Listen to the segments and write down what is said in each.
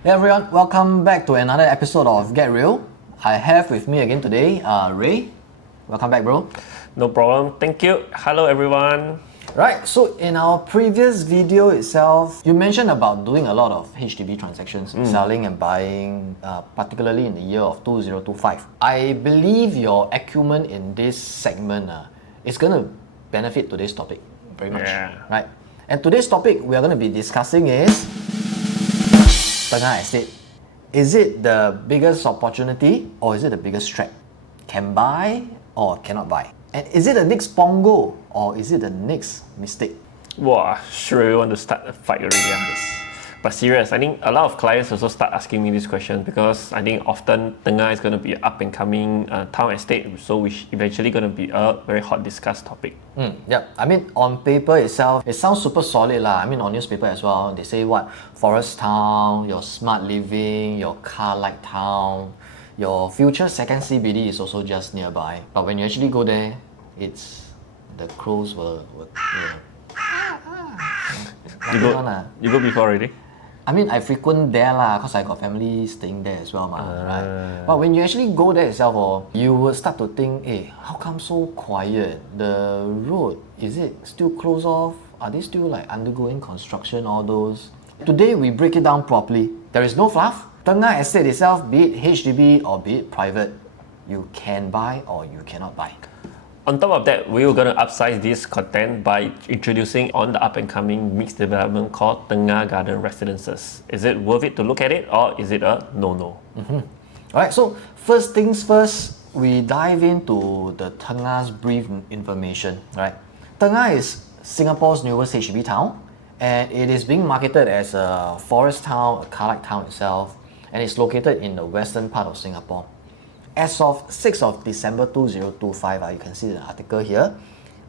Hey everyone, welcome back to another episode of Get Real. I have with me again today, Ray. Welcome back, bro. No problem. Thank you. Hello, everyone. Right, so in our previous video itself, you mentioned about doing a lot of HDB transactions, selling and buying, particularly in the year of 2025. I believe your acumen in this segment is going to benefit today's topic very much. Yeah. Right? And today's topic we are going to be discussing is Tengah Estate. Is it the biggest opportunity or is it the biggest threat? Can buy or cannot buy? And is it the next Punggol or is it the next mistake? Wow, sure you want to start a fight already. But serious, I think a lot of clients also start asking me this question because I think often Tengah is going to be an up and coming town estate, so which eventually going to be a very hot discussed topic. Yeah, I mean on paper itself, it sounds super solid lah. I mean on newspaper as well, they say what? Forest town, your smart living, your car-like town, your future second CBD is also just nearby. But when you actually go there, it's the crows will You go before already? I mean, I frequent there lah, cause I got family staying there as well, right? But when you actually go there itself, you will start to think, hey, how come so quiet? The road, is it still closed off? Are they still like undergoing construction, all those? Today we break it down properly. There is no fluff. Tengah Estate itself, be it HDB or be it private, you can buy or you cannot buy. On top of that, we were going to upsize this content by introducing on the up-and-coming mixed development called Tengah Garden Residences. Is it worth it to look at it or is it a no-no? Alright, so first things first, we dive into the Tengah's brief information. Right, Tengah is Singapore's newest HDB town and it is being marketed as a forest town, a car-like town itself, and it's located in the western part of Singapore. As of 6th of December 2025, you can see the article here,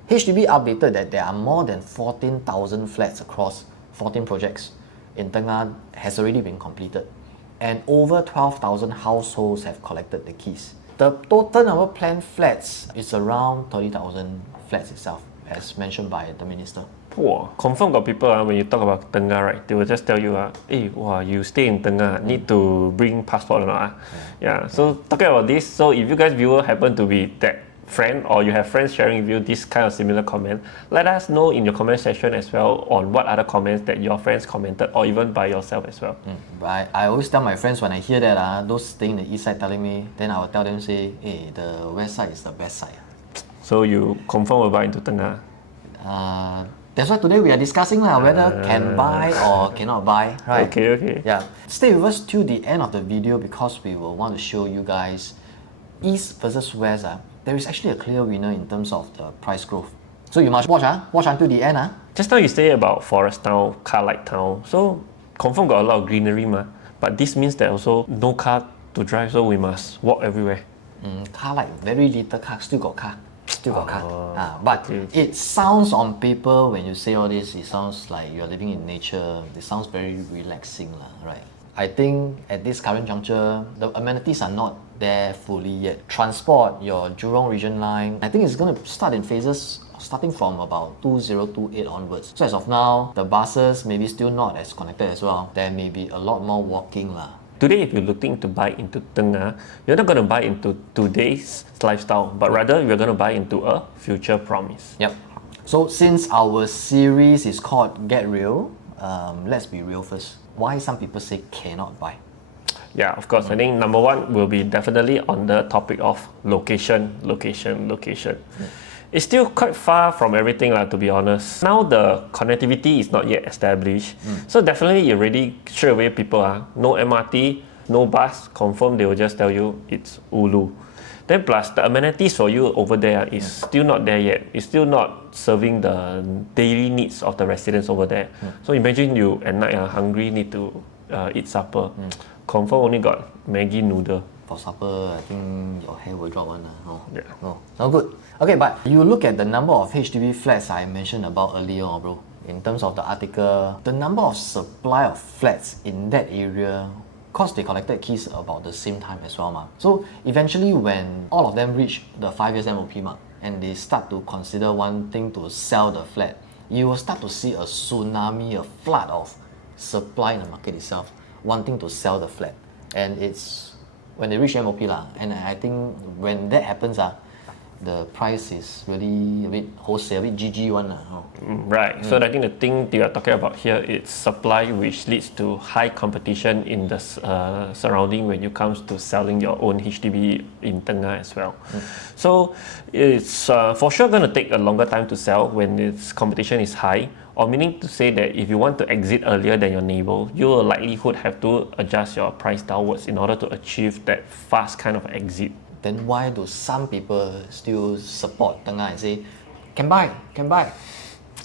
HDB updated that there are more than 14,000 flats across 14 projects in Tengah has already been completed, and over 12,000 households have collected the keys. The total number of planned flats is around 30,000 flats itself, as mentioned by the minister. Wow, confirm got people when you talk about Tengah, right? They will just tell you, hey, wow, you stay in Tengah, need to bring passport or not? Yeah. So talking about this, so if you guys viewer happen to be that friend or you have friends sharing with you this kind of similar comment, let us know in your comment section as well on what other comments that your friends commented or even by yourself as well. But I always tell my friends when I hear that, those staying in the east side telling me, then I will tell them, say, hey, the west side is the best side. So you confirm will buy into Tengah? That's why today we are discussing whether can buy or cannot buy, right? Okay. Yeah. Stay with us till the end of the video because we will want to show you guys east versus west. There is actually a clear winner in terms of the price growth. So you must watch until the end. Just now you say about forest town, car-like town. So confirm got a lot of greenery but this means that also no car to drive, so we must walk everywhere. Car-like, very little car, still got car. But it sounds on paper when you say all this, it sounds like you're living in nature. It sounds very relaxing, right? I think at this current juncture, the amenities are not there fully yet. Transport, your Jurong region line, I think it's going to start in phases starting from about 2028 onwards. So as of now, the buses maybe still not as connected as well. There may be a lot more walking. Today, if you're looking to buy into Tengah, you're not going to buy into today's lifestyle, but rather you're going to buy into a future promise. Yep. So since our series is called Get Real, let's be real first. Why some people say cannot buy? Yeah, of course. I think number one will be definitely on the topic of location. It's still quite far from everything, to be honest. Now the connectivity is not yet established. So definitely already straight away people no MRT, no bus, confirm they will just tell you it's ulu. Then plus the amenities for you over there is still not there yet. It's still not serving the daily needs of the residents over there. So imagine you at night hungry, need to eat supper. Confirm only got Maggi noodle. For supper, I think your hair will drop one. Yeah. No, not good. Okay, but you look at the number of HDB flats I mentioned about earlier, bro. In terms of the article, the number of supply of flats in that area, cause they collected keys about the same time as well. So eventually when all of them reach the 5 years MOP mark and they start to consider wanting to sell the flat, you will start to see a tsunami, a flood of supply in the market itself. wanting to sell the flat. And it's when they reach MOP lah. And I think when that happens, the price is really a bit wholesale, a bit GG one. Right. So I think the thing you are talking about here is supply, which leads to high competition in the surrounding when it comes to selling your own HDB in Tengah as well. So it's for sure going to take a longer time to sell when its competition is high. Or meaning to say that if you want to exit earlier than your neighbor, you will likelihood have to adjust your price downwards in order to achieve that fast kind of exit. Then why do some people still support Tengah and say, can buy, can buy?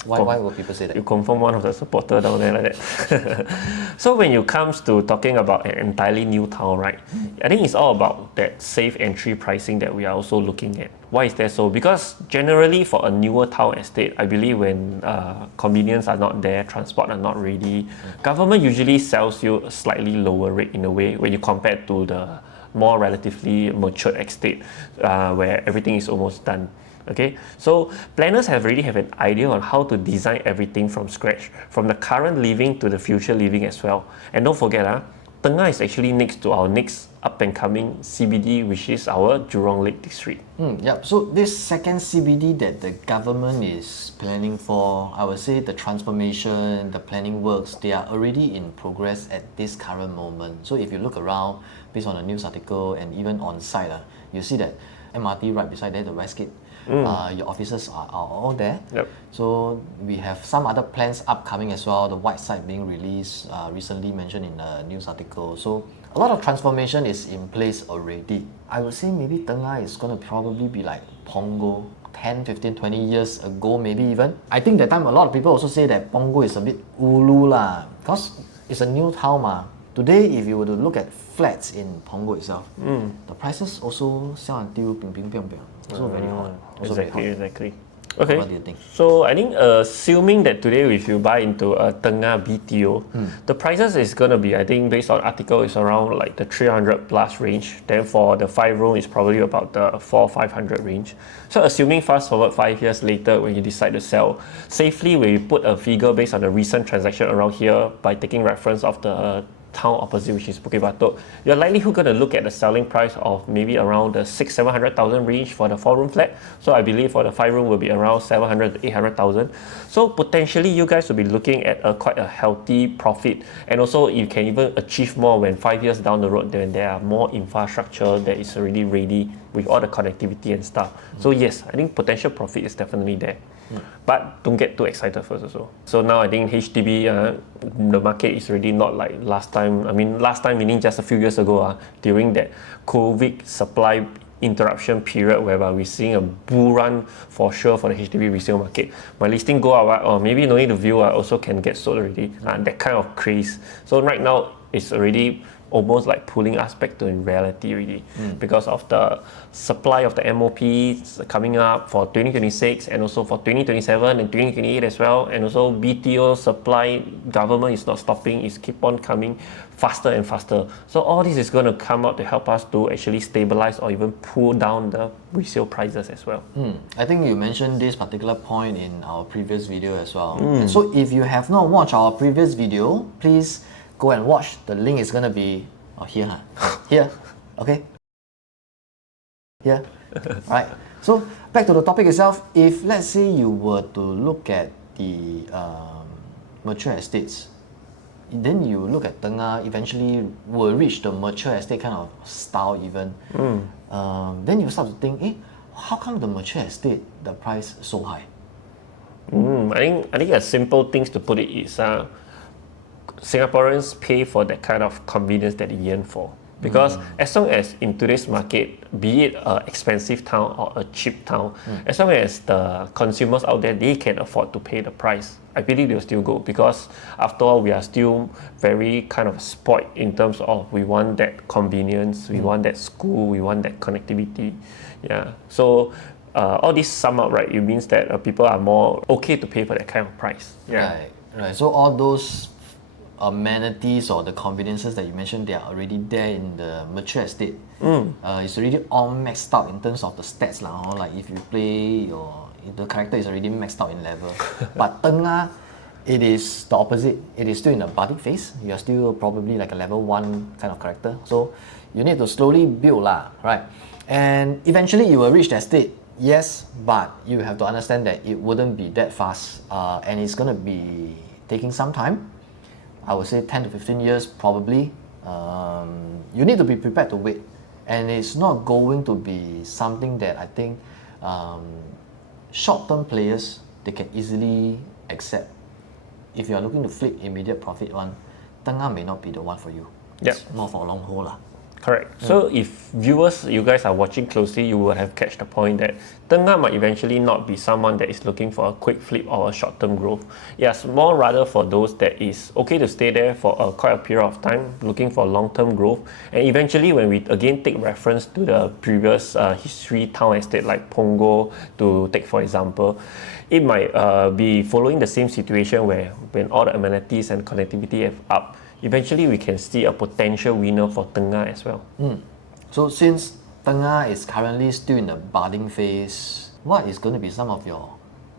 Why will people say that? You confirm one of the supporter down there like that. So when it comes to talking about an entirely new town, right? I think it's all about that safe entry pricing that we are also looking at. Why is that so? Because generally for a newer town estate, I believe when convenience are not there, transport are not ready, government usually sells you a slightly lower rate in a way when you compare to the more relatively matured estate where everything is almost done. Okay, so planners already have an idea on how to design everything from scratch, from the current living to the future living as well. And don't forget, Tengah is actually next to our next up and coming CBD, which is our Jurong Lake District. Yep. So this second CBD that the government is planning for, I would say the transformation, the planning works, they are already in progress at this current moment. So if you look around, based on the news article and even on site, you see that MRT right beside there, the Westgate. Your offices are all there. Yep. So we have some other plans upcoming as well. The white site being released recently mentioned in a news article. So a lot of transformation is in place already. I would say maybe Tengah is going to probably be like Punggol 10, 15, 20 years ago maybe even. I think that time a lot of people also say that Punggol is a bit ulu lah because it's a new town ma. Today, if you were to look at flats in Punggol itself, the prices also sell until ping ping piang piang. Also very hot. Exactly. Okay. What do you think? So I think assuming that today if you buy into a Tengah BTO, the prices is going to be, I think based on article, is around like the 300 plus range. Then for the 5 room is probably about the 400-500 range. So assuming fast forward 5 years later when you decide to sell, safely we put a figure based on the recent transaction around here by taking reference of the town opposite, which is Bukit Batok, you're likely going to look at the selling price of maybe around the 600,000-700,000 range for the 4-room flat. So I believe for the 5-room will be around 700,000 to 800,000. So potentially you guys will be looking at quite a healthy profit, and also you can even achieve more when 5 years down the road when there are more infrastructure that is already ready with all the connectivity and stuff. So yes, I think potential profit is definitely there. But don't get too excited first also. So now I think HDB, the market is already not like last time. I mean, last time meaning just a few years ago, during that COVID supply interruption period whereby we're seeing a bull run for sure for the HDB resale market. My listing go out, or maybe no need to view, also can get sold already. That kind of craze. So right now it's already almost like pulling us back to in reality already because of the supply of the MOPs coming up for 2026 and also for 2027 and 2028 as well, and also BTO supply, government is not stopping, it's keep on coming faster and faster. So all this is going to come out to help us to actually stabilize or even pull down the resale prices as well. I think you mentioned this particular point in our previous video as well. And so if you have not watched our previous video, please go and watch. The link is going to be here. Here. Okay. Here. Alright. So back to the topic itself. If let's say you were to look at the mature estates, then you look at Tengah, eventually will reach the mature estate kind of style even. Then you start to think, how come the mature estate, the price so high? I think a simple things to put it is Singaporeans pay for that kind of convenience that they yearn for. Because as long as in today's market, be it an expensive town or a cheap town, as long as the consumers out there, they can afford to pay the price, I believe they'll still go. Because after all, we are still very kind of spoiled in terms of we want that convenience, we want that school, we want that connectivity. Yeah. So all this sum up, right, it means that people are more okay to pay for that kind of price. Yeah. Right. So all those amenities or the conveniences that you mentioned, they are already there in the mature estate. It's already all maxed out in terms of the stats like if you play the character is already maxed out in level. But Tengah, it is the opposite. It is still in the budding phase. You're still probably like a level 1 kind of character. So you need to slowly build lah, right? And eventually you will reach that state, yes, but you have to understand that it wouldn't be that fast, and it's going to be taking some time. I would say 10 to 15 years probably. You need to be prepared to wait, and it's not going to be something that I think short-term players, they can easily accept. If you are looking to flip immediate profit one, Tengah may not be the one for you. It's more for a long haul lah. Correct. So if viewers, you guys are watching closely, you will have catch the point that Tengah might eventually not be someone that is looking for a quick flip or a short-term growth. Yes, more rather for those that is okay to stay there for quite a period of time, looking for long-term growth. And eventually, when we again take reference to the previous history town estate like Punggol, to take for example, it might be following the same situation where when all the amenities and connectivity have up, eventually we can see a potential winner for Tengah as well. So since Tengah is currently still in the budding phase, what is going to be some of your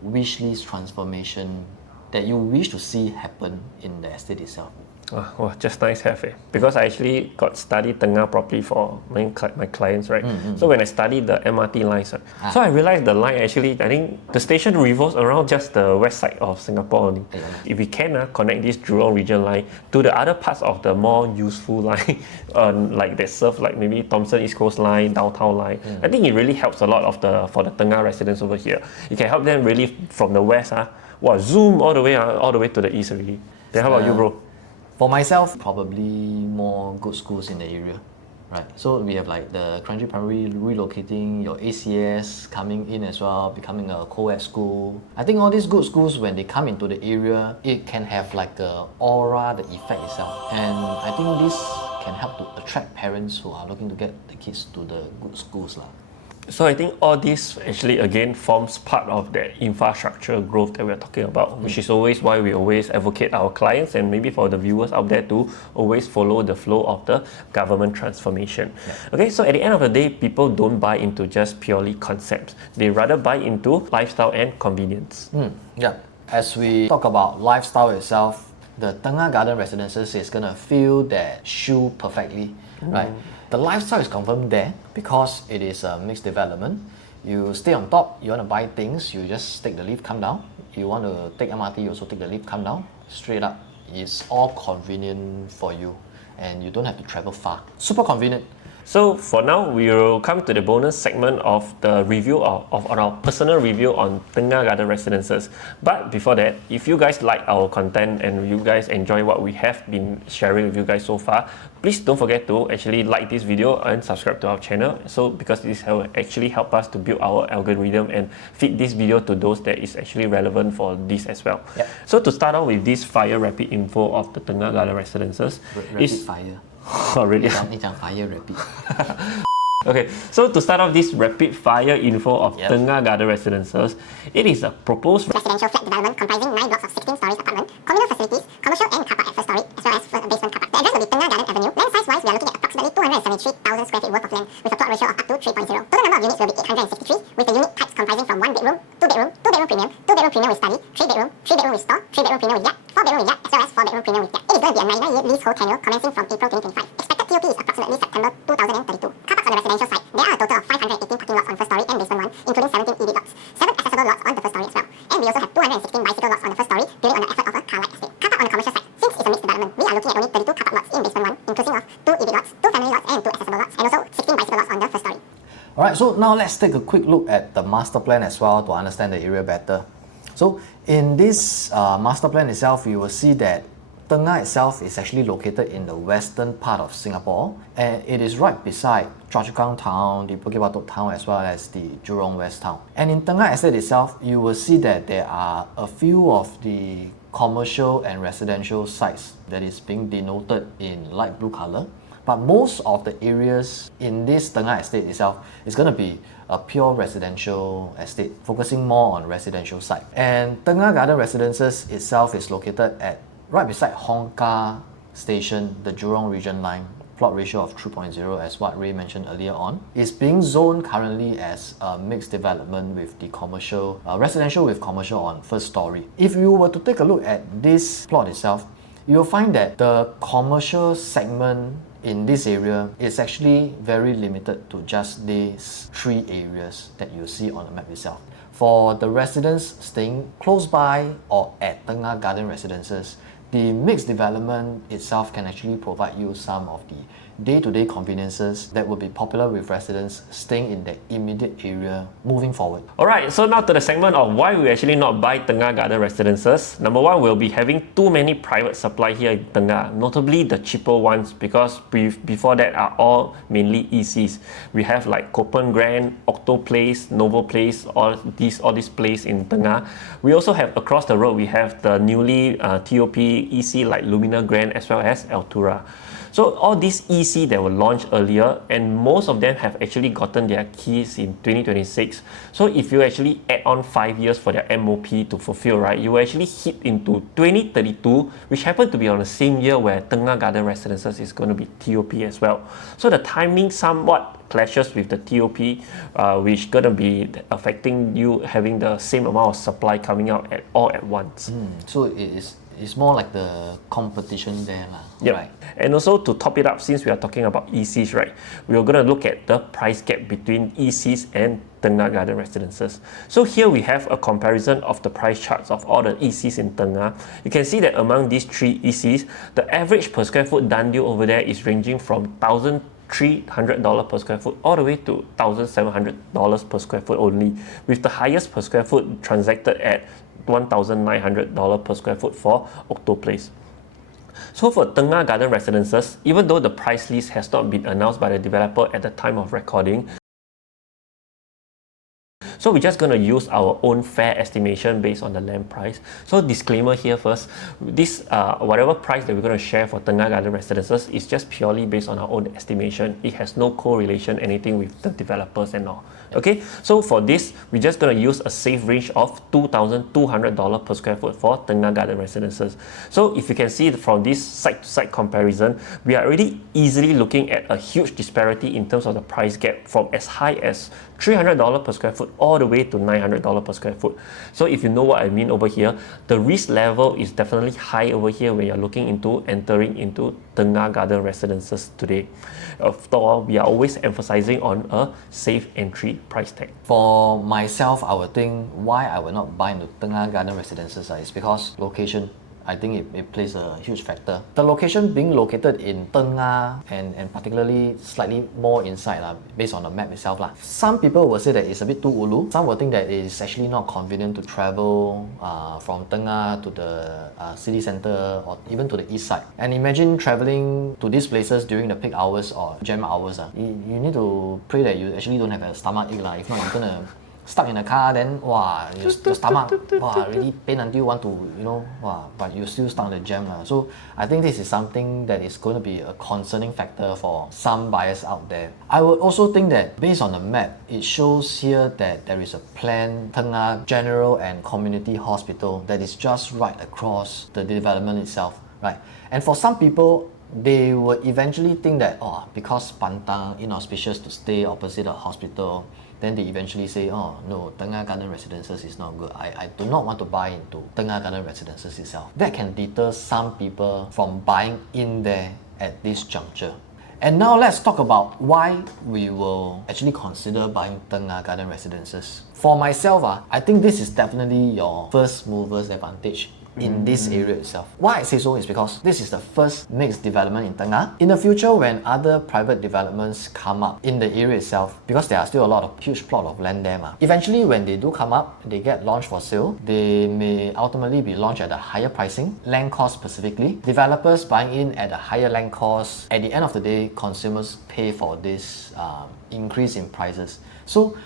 wish list transformation that you wish to see happen in the estate itself? Well, just nice have it. Because I actually got studied Tengah properly for my clients, right? So when I studied the MRT lines, so I realized the line actually, I think the station revolves around just the west side of Singapore only. If we can connect this Jurong region line to the other parts of the more useful line, like that serve like maybe Thomson East Coast line, downtown line, I think it really helps a lot of for the Tengah residents over here. It can help them really from the west, zoom all the way to the east already. Then how about you, bro? For myself, probably more good schools in the area, right? So we have like the Kranji Primary relocating, your ACS coming in as well, becoming a co-ed school. I think all these good schools, when they come into the area, it can have like the aura, the effect itself. And I think this can help to attract parents who are looking to get the kids to the good schools lah. So I think all this actually again forms part of the infrastructure growth that we're talking about, which is always why we always advocate our clients and maybe for the viewers out there to always follow the flow of the government transformation. Okay, so at the end of the day, people don't buy into just purely concepts. They rather buy into lifestyle and convenience. As we talk about lifestyle itself, the Tengah Garden Residences is going to fill that shoe perfectly, right? The lifestyle is confirmed there because it is a mixed development. You stay on top, you want to buy things, you just take the lift, come down. You want to take MRT, you also take the lift, come down. Straight up. It's all convenient for you and you don't have to travel far. Super convenient. So for now, we will come to the bonus segment of the review of our personal review on Tengah Garden Residences. But before that, if you guys like our content and you guys enjoy what we have been sharing with you guys so far, please don't forget to actually like this video and subscribe to our channel. So because this will actually help us to build our algorithm and feed this video to those that is actually relevant for this as well. So to start off with this fire rapid info of the Tengah Garden Residences, rapid fire. Oh, really? 你讲 fire rapid. Okay, so to start off this rapid fire info of Tengah Garden Residences, it is a proposed residential flat development comprising 9 blocks of 16 stories apartment, communal facilities, commercial and car park at first story, as well as basement car park. The address will be Tengah Garden Avenue. Land size wise, we are looking at approximately 273,000 square feet worth of land with a plot ratio of up to 3.0. Total number of units will be 863, with the unit types comprising from 1 bedroom, 2 bedroom, 2 bedroom premium, 2 bedroom premium with study, 3 bedroom, 3 bedroom with store, 3 bedroom premium with yard, 4 bedroom with yard, as well as 4 bedroom premium with yard. It is going to be a 99-year leasehold tenure commencing from April 2025. Expected TOP is approximately September 2032. Car parks on the residential side. There are a total of 518 parking lots on first story and basement 1, including 17 EV lots, 7 accessible lots on the first story as well. And we also have 216 bicycle lots on the first story, building on the effort of a car-like estate. Car park on the commercial side. Since it's a mixed development, we are looking at only 32 car park lots in basement 1, inclusive of 2 EV lots, 2 family lots and 2 accessible lots, and also 16 bicycle lots on the first story. Alright, so now let's take a quick look at the master plan as well to understand the area better. So in this master plan itself, you will see that Tengah itself is actually located in the western part of Singapore, and it is right beside Choa Chu Kang town, the Bukit Batok town, as well as the Jurong West town. And in Tengah estate itself, you will see that there are a few of the commercial and residential sites that is being denoted in light blue color. But most of the areas in this Tengah estate itself is going to be a pure residential estate, focusing more on residential side. And Tengah Garden Residences itself is located at right beside Hong Kong Station, the Jurong region line. plot ratio of 3.0 as what Ray mentioned earlier on. It's being zoned currently as a mixed development with the commercial, residential with commercial on first story. If you were to take a look at this plot itself, you'll find that the commercial segment in this area is actually very limited to just these 3 areas that you see on the map itself. For the residents staying close by or at Tengah Garden Residences, the mixed development itself can actually provide you some of the day-to-day conveniences that will be popular with residents staying in the immediate area moving forward. Alright, so now to the segment of why we actually not buy Tengah Garden Residences. Number one, we'll be having too many private supply here in Tengah, notably the cheaper ones, because before that are all mainly ECs. We have like Copen Grand, Octo Place, Novo Place, all these places in Tengah. We also have across the road, we have the newly TOP EC like Lumina Grand as well as Altura. So all these EC that were launched earlier, and most of them have actually gotten their keys in 2026. So if you actually add on 5 years for their MOP to fulfill, right, you will actually hit into 2032, which happened to be on the same year where Tengah Garden Residences is going to be TOP as well. So the timing somewhat clashes with the TOP, which gonna be affecting you having the same amount of supply coming out all at once. So it's more like the competition there lah. Yep. Right. And also to top it up, since we are talking about ECs, right, we are going to look at the price gap between ECs and Tengah Garden Residences. So here we have a comparison of the price charts of all the ECs in Tengah. You can see that among these 3 ECs, the average per square foot done deal over there is ranging from $1,300 per square foot all the way to $1,700 per square foot only, with the highest per square foot transacted at $1,900 per square foot for Octo Place. So for Tengah Garden Residences, even though the price list has not been announced by the developer at the time of recording, so we're just going to use our own fair estimation based on the land price. So disclaimer here first, this whatever price that we're going to share for Tengah Garden Residences is just purely based on our own estimation. It has no correlation anything with the developers and all. Okay, so for this, we're just going to use a safe range of $2,200 per square foot for Tengah Garden Residences. So if you can see from this side-to-side comparison, we are already easily looking at a huge disparity in terms of the price gap from as high as $300 per square foot all the way to $900 per square foot. So if you know what I mean over here, the risk level is definitely high over here when you're looking into entering into Tengah Garden Residences today. After all, we are always emphasizing on a safe entry price tag. For myself, I would think why I will not buy into Tengah Garden Residences is because location. I think it plays a huge factor. The location being located in Tengah and particularly slightly more inside based on the map itself. Some people will say that it's a bit too ulu. Some will think that it is actually not convenient to travel from Tengah to the city centre or even to the east side. And imagine travelling to these places during the peak hours or jam hours. You need to pray that you actually don't have a stomach ache. If not, you're gonna stuck in the car, then your stomach really pain until you want to, but you're still stuck in the jam. So I think this is something that is going to be a concerning factor for some buyers out there. I would also think that based on the map, it shows here that there is a planned Tengah General and Community Hospital that is just right across the development itself, right? And for some people, they would eventually think that, because Pantang inauspicious to stay opposite a hospital, then they eventually say, oh no, Tengah Garden Residences is not good. I do not want to buy into Tengah Garden Residences itself. That can deter some people from buying in there at this juncture. And now let's talk about why we will actually consider buying Tengah Garden Residences. For myself, I think this is definitely your first mover's advantage in this area itself. Why I say so is because this is the first mixed development in Tengah. In the future, when other private developments come up in the area itself, because there are still a lot of huge plot of land there, eventually when they do come up, they get launched for sale, they may ultimately be launched at a higher pricing, land cost specifically, developers buying in at a higher land cost. At the end of the day, consumers pay for this increase in prices. So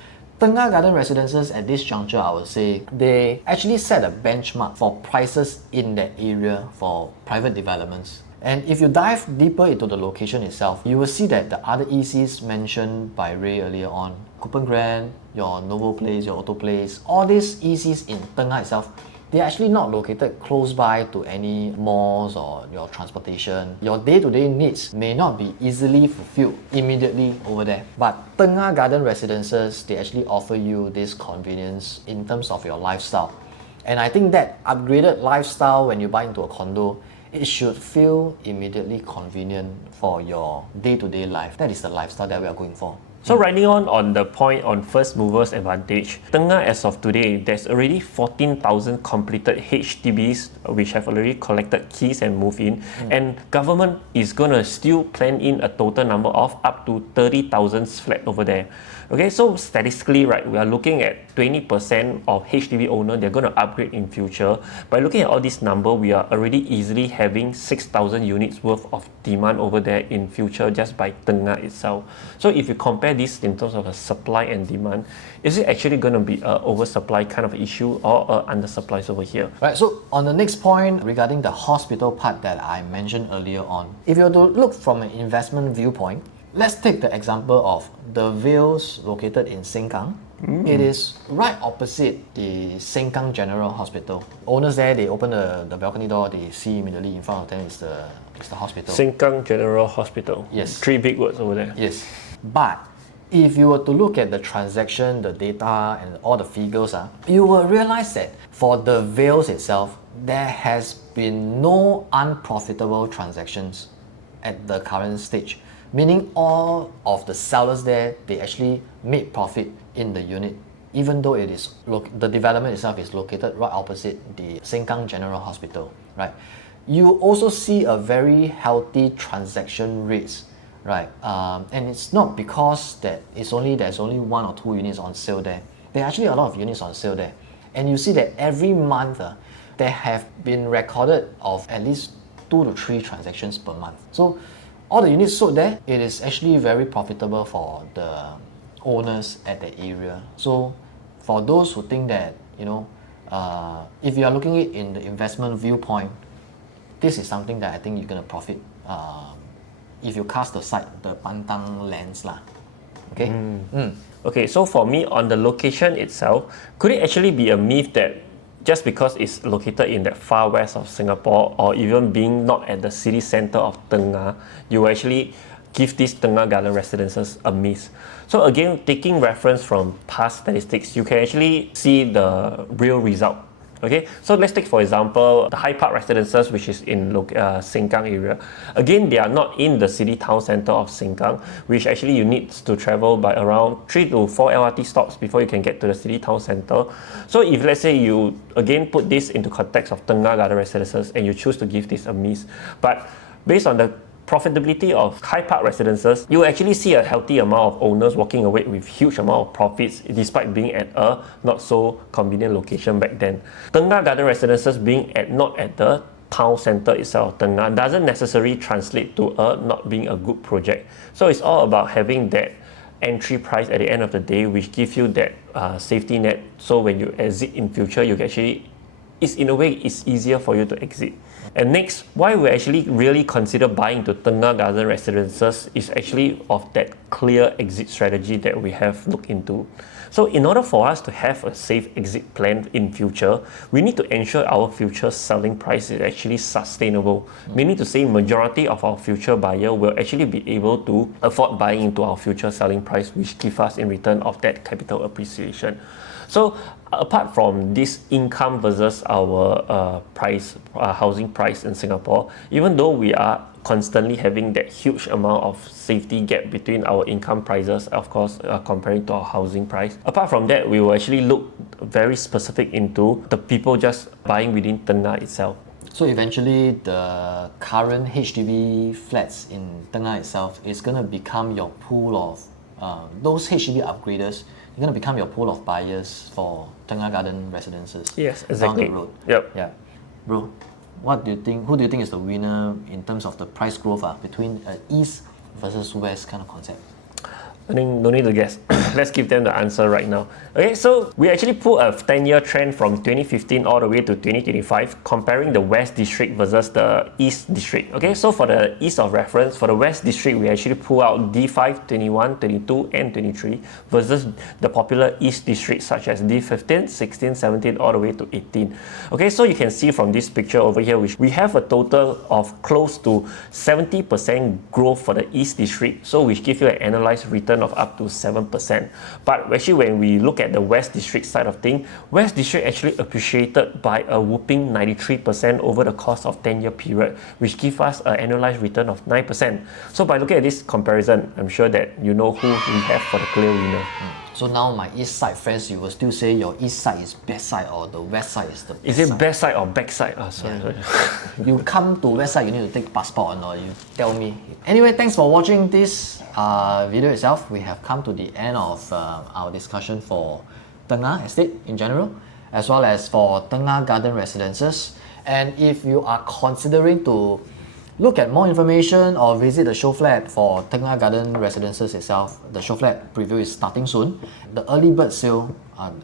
Tengah Garden Residences at this juncture, I would say, they actually set a benchmark for prices in that area for private developments. And if you dive deeper into the location itself, you will see that the other ECs mentioned by Ray earlier on, Copen Grand, your Novo Place, your Auto Place, all these ECs in Tengah itself, they're actually not located close by to any malls or your transportation. Your day-to-day needs may not be easily fulfilled immediately over there. But Tengah Garden Residences, they actually offer you this convenience in terms of your lifestyle. And I think that upgraded lifestyle when you buy into a condo, it should feel immediately convenient for your day-to-day life. That is the lifestyle that we are going for. So riding on the point on first movers advantage, Tengah as of today, there's already 14,000 completed HDBs which have already collected keys and moved in, and government is gonna still plan in a total number of up to 30,000 flat over there. Okay, so statistically, right, we are looking at 20% of HDB owner, they're going to upgrade in future. By looking at all this number, we are already easily having 6,000 units worth of demand over there in future just by Tengah itself. So if you compare this in terms of a supply and demand, is it actually going to be an oversupply kind of issue or undersupply over here? Right, so on the next point regarding the hospital part that I mentioned earlier on, if you were to look from an investment viewpoint, let's take the example of the Vales located in Sengkang. It is right opposite the Sengkang General Hospital. Owners there, they open the balcony door, they see immediately in front of them is the hospital. Sengkang General Hospital. Yes. 3 big words over there. Yes. But if you were to look at the transaction, the data, and all the figures, you will realize that for the Vales itself, there has been no unprofitable transactions at the current stage. Meaning all of the sellers there, they actually made profit in the unit, even though it is the development itself is located right opposite the Sengkang General Hospital, right? You also see a very healthy transaction rates, right? And it's not because that there's only 1 or 2 units on sale there. There are actually a lot of units on sale there, and you see that every month there have been recorded of at least 2 to 3 transactions per month. So all the units sold there, it is actually very profitable for the owners at the area. So for those who think that, if you are looking at it in the investment viewpoint, this is something that I think you're going to profit if you cast aside the pantang lands lah. Okay? Okay, so for me, on the location itself, could it actually be a myth that just because it's located in the far west of Singapore, or even being not at the city center of Tengah, you actually give these Tengah Garden Residences a miss? So again, taking reference from past statistics, you can actually see the real result. Okay, so let's take for example the High Park Residences, which is in Sengkang area. Again, they are not in the city town center of Sengkang, which actually you need to travel by around 3 to 4 LRT stops before you can get to the city town center. So if let's say you again put this into context of Tengah Garden Residences and you choose to give this a miss, but based on the profitability of High Park Residences, you actually see a healthy amount of owners walking away with huge amount of profits despite being at a not so convenient location back then. Tengah Garden Residences being not at the town center itself, Tengah, doesn't necessarily translate to not being a good project. So it's all about having that entry price at the end of the day, which gives you that safety net. So when you exit in future, you can actually, in a way, it's easier for you to exit. And next, why we actually really consider buying to Tengah Garden Residences is actually of that clear exit strategy that we have looked into. So in order for us to have a safe exit plan in future, we need to ensure our future selling price is actually sustainable. Meaning to say majority of our future buyer will actually be able to afford buying into our future selling price, which give us in return of that capital appreciation. So apart from this income versus our housing price in Singapore, even though we are constantly having that huge amount of safety gap between our income prices, of course, comparing to our housing price. Apart from that, we will actually look very specific into the people just buying within Tengah itself. So eventually, the current HDB flats in Tengah itself is going to become your pool of those HDB upgraders. They're going to become your pool of buyers for Tengah Garden Residences. Yes, exactly. Down the road. Yep. Yeah, bro. What do you think? Who do you think is the winner in terms of the price growth between East versus West kind of concept? I think no need to guess. Let's give them the answer right now. Okay, so we actually put a 10-year trend from 2015 all the way to 2025, comparing the West District versus the East District. Okay, so for the East of reference, for the West District, we actually pull out D5, 21, 22, and 23 versus the popular East District such as D15, 16, 17, all the way to 18. Okay, so you can see from this picture over here, which we have a total of close to 70% growth for the East District, so which give you an annualized return of up to 7%. But actually when we look at the West District side of things, West District actually appreciated by a whooping 93% over the course of 10-year period, which give us an annualized return of 9%. So by looking at this comparison, I'm sure that you know who we have for the clear winner. So now my east side friends, you will still say your east side is best side or the west side is the best Is it side? best side or back side? Oh, sorry. You come to west side, you need to take passport or not, you tell me. Anyway, thanks for watching this video itself. We have come to the end of our discussion for Tengah Estate in general, as well as for Tengah Garden Residences. And if you are considering to look at more information or visit the show flat for Tengah Garden Residences itself, the show flat preview is starting soon. The early bird sale,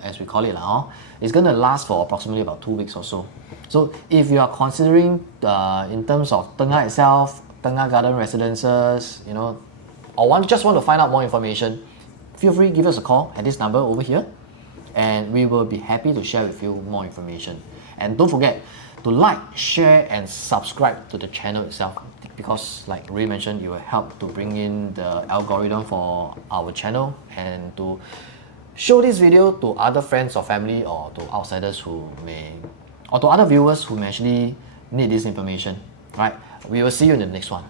as we call it now, is going to last for approximately about 2 weeks or so. So if you are considering in terms of Tengah itself, Tengah Garden Residences, you know, or just want to find out more information, feel free, give us a call at this number over here, and we will be happy to share with you more information. And don't forget to like, share, and subscribe to the channel itself, because like Ray mentioned, it will help to bring in the algorithm for our channel and to show this video to other friends or family or to outsiders who may, or to other viewers who may actually need this information. Right? We will see you in the next one.